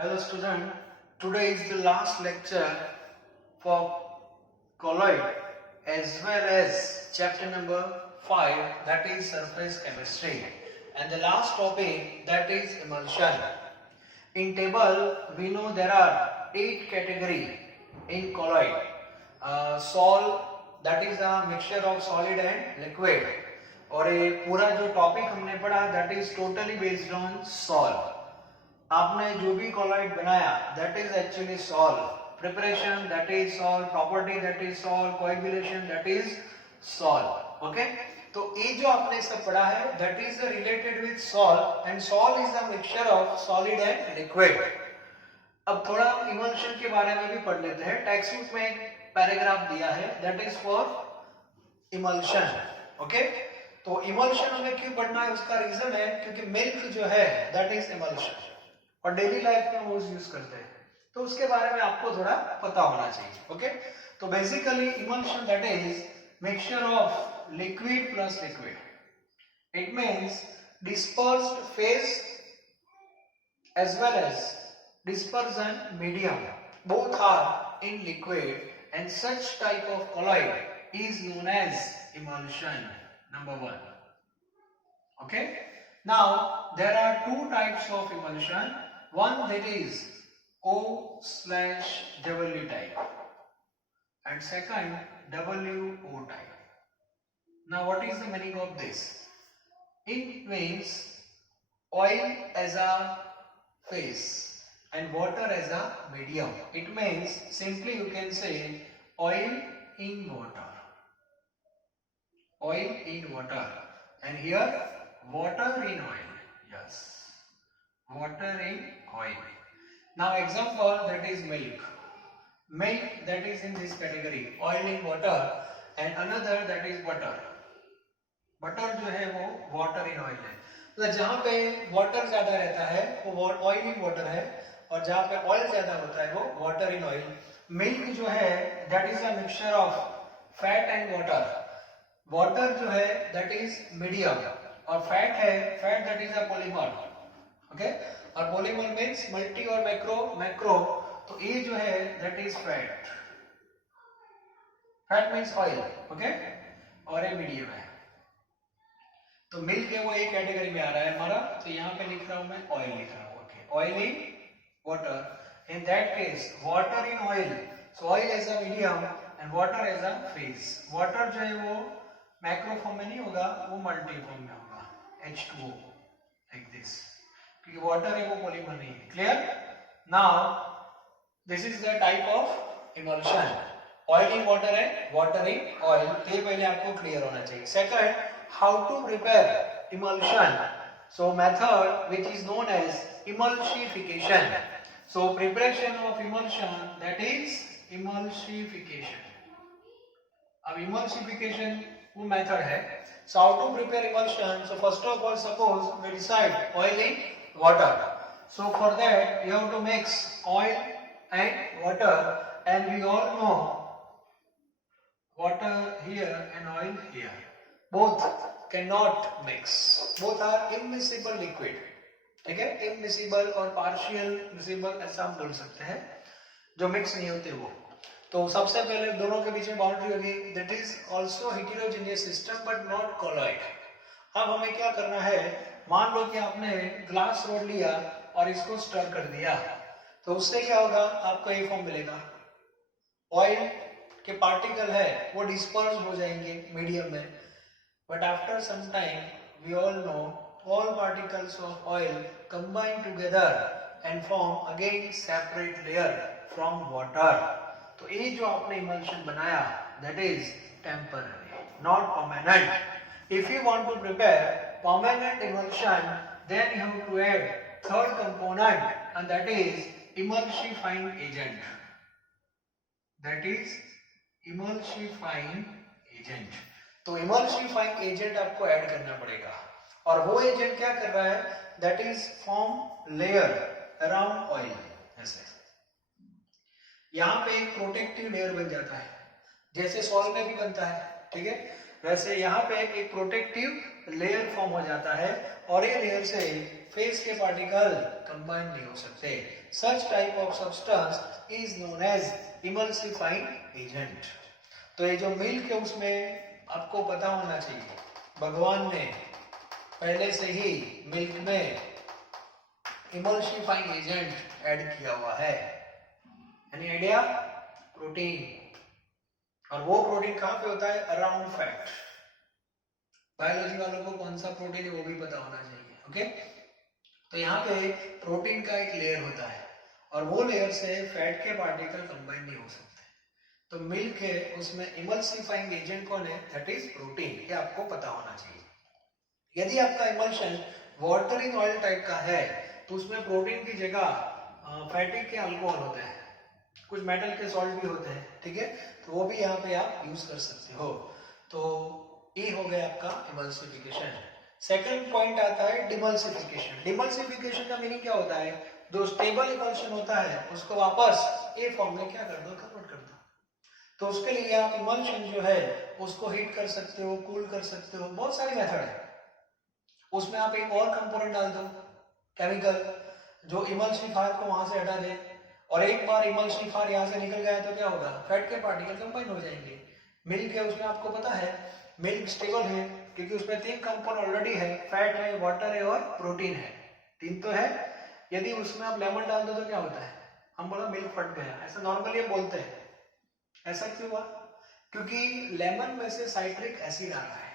Hello student, today is the last lecture for colloid as well as chapter number 5, that is surface chemistry, and the last topic, that is emulsion. In table we know there are 8 category in colloid. Sol, that is a mixture of solid and liquid, और ये पूरा जो topic हमने पढ़ा that is totally based on sol. आपने जो भी colloid बनाया that is actually sol, preparation that is sol, property that is sol, coagulation that is sol. Okay, तो ये जो आपने सब पढ़ा है that is related with sol and sol is the mixture of solid and liquid. अब थोड़ा emulsion के बारे में भी पढ़ लेते हैं. टेक्स्ट बुक में एक पैराग्राफ दिया है that is for emulsion. Okay, तो इमल्शन हमें क्यों पढ़ना है उसका रीजन है क्योंकि मिल्क जो है दैट इज इमल्शन और डेली लाइफ में वो यूज करते हैं, तो उसके बारे में आपको थोड़ा पता होना चाहिए. ओके, तो basically emulsion that is mixture of liquid plus liquid. It means dispersed phase as well as dispersion medium, both are in liquid, and such type of colloid is known as emulsion. Number 1. Okay, now there are two types of emulsion. One that is O/W type and second WO type. Now what is the meaning of this? It means oil as a phase and water as a medium. It means simply you can say oil in water. Oil in water, and here water in oil. Yes, water in oil. Now example, that is milk. Milk that is in this category, oil in water, and another that is butter. Butter जो है वो water in oil है. तो जहाँ पे water ज़्यादा रहता है वो oil in water है, और जहाँ पे oil ज़्यादा होता है वो water in oil. Milk जो है that is a mixture of fat and water. Water जो है that is medium, और fat है fat that is a polymer. Okay, और polymer means multi और macro, तो ये जो है that is fat. Fat means oil. Okay, और ये medium है. तो मिल्क है वो एक कैटेगरी में आ रहा है हमारा, तो यहाँ पे लिख रहा हूं मैं ऑयल लिख रहा हूँ. Okay, oil in water. In that case water in oil, so oil as a medium and water as a phase. Water जो है वो मैक्रो फॉर्म में नहीं होगा, वो मल्टी फॉर्म में होगा, H2O लाइक दिस, क्योंकि वाटर है वो पॉलीमर नहीं है. Clear? Now this is the type of emulsion. Oil in water है, वाटर इन ऑयल, ये पहले आपको क्लियर होना चाहिए. Second, how to prepare emulsion. So method which is known as emulsification. So preparation of emulsion, that is emulsification. अब emulsification वो method है. So how to prepare emulsion? So first of all, suppose we decide oil in water. So for that you have to mix oil and water, and we all know water here and oil here. Both cannot mix. Both are immiscible liquid. ठीक है, immiscible और partial miscible ऐसा हम बोल सकते हैं, जो mix नहीं होते वो. तो सबसे पहले दोनों के बीच में बाउंड्री होगी, that is also heterogeneous system but not colloid. अब हमें क्या करना है, मान लो कि आपने ग्लास रोड लिया और इसको स्टर कर दिया, तो उससे क्या होगा, आपको ये फॉर्म मिलेगा. ऑयल के पार्टिकल है वो डिस्पर्स हो जाएंगे मीडियम में. But after some time, we all know all particles of oil combine together and form again separate layer from water. तो ये जो आपने emulsion बनाया, that is temporary, not permanent. If you want to prepare permanent emulsion, then you have to add third component, and that is emulsifying agent. That is emulsifying agent. तो emulsifying agent आपको add करना पड़ेगा, और वो agent क्या कर रहा है, that is form layer around oil. ऐसे यहाँ पे एक प्रोटेक्टिव लेयर बन जाता है, जैसे सॉल्ट में भी बनता है. ठीक है, वैसे यहाँ पे एक प्रोटेक्टिव लेयर फॉर्म हो जाता है और ये लेयर से फेस के पार्टिकल कंबाइन नहीं हो सकते। Such type of substance is known as emulsifying agent. तो ये जो मिल्क है उसमें आपको पता होना चाहिए भगवान ने पहले से ही मिल्क में इमल्सिफाइंग एजेंट ऐड किया हुआ है। Any idea? प्रोटीन। और वो प्रोटीन कहाँ पे होता है? Around fat. बायोलॉजी वालों को कौन सा प्रोटीन है वो भी पता होना चाहिए। ओके, तो यहाँ पे प्रोटीन का एक लेयर होता है और वो लेयर से फैट के पार्टिकल कंबाइन नहीं हो सकते। तो मिल्क है उसमें इमल्सिफाइंग एजेंट कौन है? That is protein. ये आपको पता होना चाहिए। यदि आपका emulsion water in oil type का है तो उसमें प्रोटीन की जगह फैटी के अल्कोहल होते हैं, कुछ मेटल के सॉल्ट भी होते हैं, ठीक है, तो वो भी यहाँ पे आप यूज कर सकते हो। तो ये हो गया आपका इमल्सिफिकेशन। सेकंड पॉइंट आता है डिमल्सिफिकेशन। डिमल्सिफिकेशन का मीनिंग क्या होता है? जो स्टेबल इमल्शन होता है उसको वापस ए फॉर्म में क्या कर दो? कन्वर्ट कर दो। तो उसके लिए आप इमल्शन जो है उसको हीट कर सकते हो, कूल कर सकते हो, बहुत सारी मेथड है। उसमें आप एक और कंपोनेंट डाल दो केमिकल जो इमल्सिफायर को वहां से हटा दे, और एक बार इमल्सिफायर यहाँ से निकल गया तो क्या होगा? फैट के पार्टिकल कंबाइन हो जाएंगे। मिल्क है उसमें आपको पता है मिल्क स्टेबल है क्योंकि उसमें 3 कंपोनेंट ऑलरेडी है, फैट है, वाटर है और प्रोटीन है। 3 तो है। यदि उसमें आप लेमन डाल दो तो क्या होता है? हम बोला मिल्क फट गया, ऐसा नॉर्मली हम बोलते हैं। ऐसा क्यों हुआ? क्योंकि लेमन में से साइट्रिक एसिड आ रहा है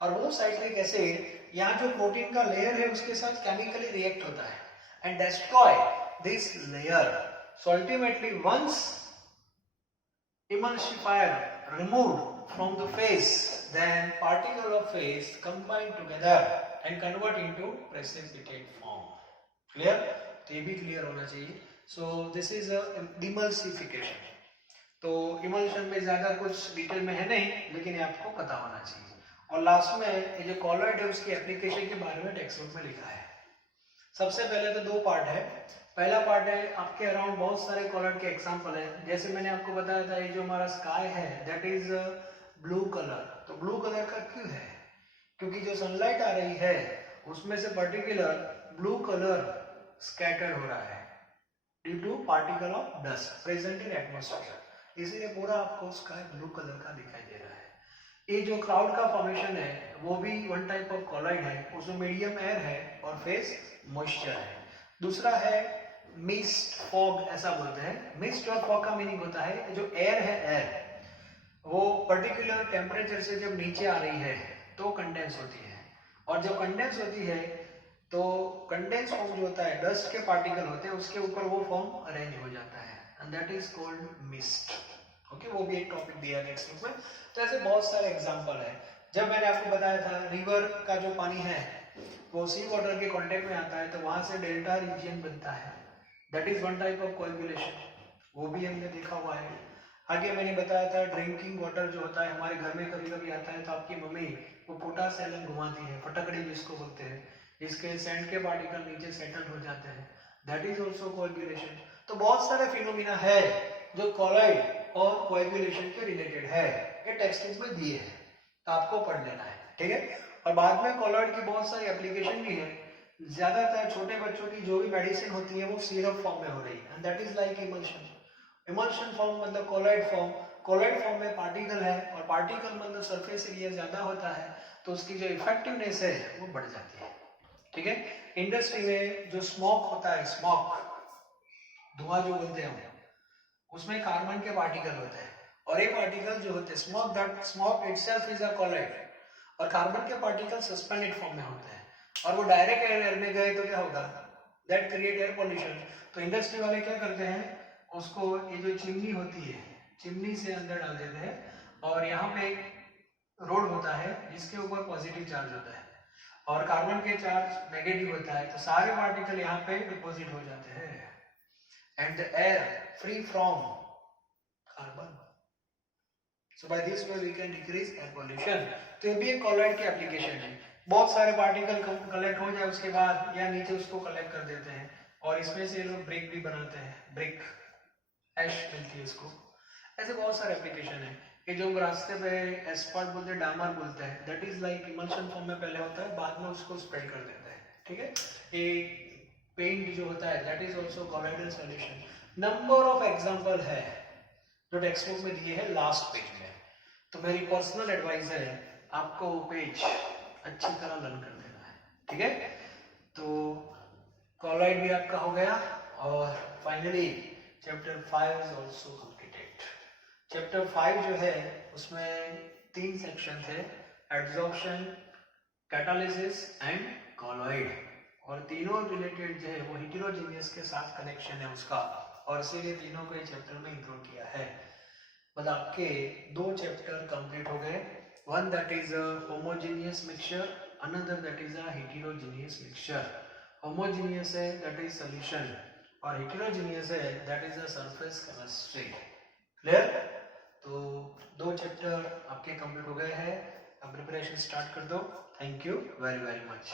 और वो साइट्रिक एसिड यहाँ जो प्रोटीन का लेयर है उसके साथ केमिकली रिएक्ट होता है and destroy this layer. So ultimately once emulsifier removed from the face, then particle of face combine together and convert into precipitate form. Clear? तो ये भी क्लियर होना चाहिए। So this is a demulsification. तो emulsion में ज्यादा कुछ detail में है नहीं, लेकिन ये आपको पता होना चाहिए। और लास्ट में ये जो कॉलॉइड है उसकी एप्लीकेशन के बारे में टेक्स्ट बुक में लिखा है। सबसे पहले तो 2 पार्ट है। पहला पार्ट है आपके अराउंड बहुत सारे कलर के एग्जांपल है। जैसे मैंने आपको बताया था ये जो हमारा स्काई है दैट इज ब्लू कलर। तो ब्लू कलर का क्यों है? क्योंकि जो सनलाइट आ रही है उसमें से पर्टिकुलर ब्लू कलर स्कैटर्ड हो रहा है due to particle of dust present in atmosphere, इसीलिए पूरा आपको स्काई ब्लू कलर का दिखाई दे रहा है। ये जो क्लाउड का फॉर्मेशन है वो भी वन टाइप ऑफ कॉलॉइड है, उसमें मीडियम एयर है और फेस मॉइस्चर है। दूसरा है मिस्ट फॉग, ऐसा बोलते हैं। मिस्ट और फॉग का मीनिंग होता है जो एयर है, एयर वो पर्टिकुलर टेम्परेचर से जब नीचे आ रही है तो कंडेंस होती है, और जब कंडेंस होती है तो कंडेंस फॉर्म जो होता है डस्ट के पार्टिकल होते हैं उसके ऊपर वो फॉर्म अरेंज हो जाता है and that is called mist. Okay, वो भी एक टॉपिक दिया है टेक्स्ट बुक में। तो ऐसे बहुत सारे एग्जांपल है। जब मैंने आपको बताया था रिवर का जो पानी है वो सी वाटर के कांटेक्ट में आता है तो वहां से डेल्टा रीजन बनता है, that is one type of coagulation, वो भी हमने देखा हुआ है। आगे मैंने बताया था ड्रिंकिंग वाटर जो होता है हमारे घर में कभी कभी आता है तो आपकी मम्मी वो पोटास एलन घुमाती है, फटकड़ी जिसको बोलते हैं, इसके सैंड के पार्टिकल नीचे सेटल हो जाते हैं, दैट इज ऑल्सो कोएगुलेशन। तो बहुत सारे फिनोमिना है जो कॉलॉइड और कोएगुलेशन के रिलेटेड है, ये टेक्स्ट बुक में दिए हैं तो आपको पढ़ लेना है, ठीक है। और बाद में कॉलॉइड की बहुत सारी एप्लीकेशन भी है। ज्यादातर छोटे बच्चों की जो भी मेडिसिन होती है वो सिरप फॉर्म में हो रही है and that is like emulsion. Emulsion form मतलब कॉलॉइड फॉर्म, कॉलॉइड फॉर्म में पार्टिकल है और पार्टिकल मतलब सरफेस एरिया ज्यादा होता है तो उसकी जो इफेक्टिवनेस है वो बढ़ जाती है, ठीक है। इंडस्ट्री में जो स्मोक होता है, स्मोक धुआं जो बोलते हैं उसमें कार्बन के पार्टिकल होते हैं और ये पार्टिकल जो होते हैं smoke, that smoke itself is a colloid, और कार्बन के पार्टिकल सस्पेंडेड फॉर्म में होते हैं और वो डायरेक्ट एयर में गए तो क्या होगा? That create air pollution. तो इंडस्ट्री वाले क्या करते हैं उसको ये जो चिमनी होती है चिमनी से अंदर डाल देते हैं और यहाँ पे रोड होता है जिसके ऊपर पॉजिटिव चार्ज होता है और कार्बन के चार्ज नेगेटिव होता है, तो सारे पार्टिकल यहाँ पे डिपॉजिट हो जाते हैं and the air free from carbon. So by this way we can decrease air pollution. तो ये भी एक कॉलॉइड की एप्लीकेशन है। बहुत सारे पार्टिकल कलेक्ट हो जाए उसके बाद या नीचे उसको कलेक्ट कर देते हैं और इसमें से लोग ब्रिक भी बनाते हैं, ब्रिक ऐश मिलती है इसको। ऐसे बहुत सारे एप्लीकेशन है। ये जो हम रास्ते पे एस्फाल्ट बोलते हैं, डामर बोलते हैं, that is like emulsion form में पहले होता है, बाद में उसको स्प्रेड कर देते हैं, ठीक है। ये पेंट जो होता है that is also colloidal solution. Number of example है जो टेक्स्ट बुक में दिए हैं लास्ट पेज में। तो मेरी पर्सनल एडवाइस है आपको वो पेज अच्छी तरह लर्न कर देना है, ठीक है। तो कॉलॉइड भी आपका हो गया और finally chapter 5 is also completed. Chapter 5 जो है उसमें 3 सेक्शन थे, एड्सॉर्प्शन, कैटालिसिस एंड कॉलॉइड, और तीनों रिलेटेड जो है वो हेटेरोजेनियस के साथ कनेक्शन है उसका, और इसीलिए तीनों को ये चैप्टर में इंक्लूड किया है। मतलब आपके 2 चैप्टर कंप्लीट हो गए, one that is a homogeneous mixture, another that is a heterogeneous mixture. Homogeneous है दैट इज सॉल्यूशन, और हेटेरोजेनियस है that is a surface chemistry. Clear? तो 2 चैप्टर आपके कंप्लीट हो गए हैं, अब प्रिपरेशन स्टार्ट कर दो। Thank you very very much.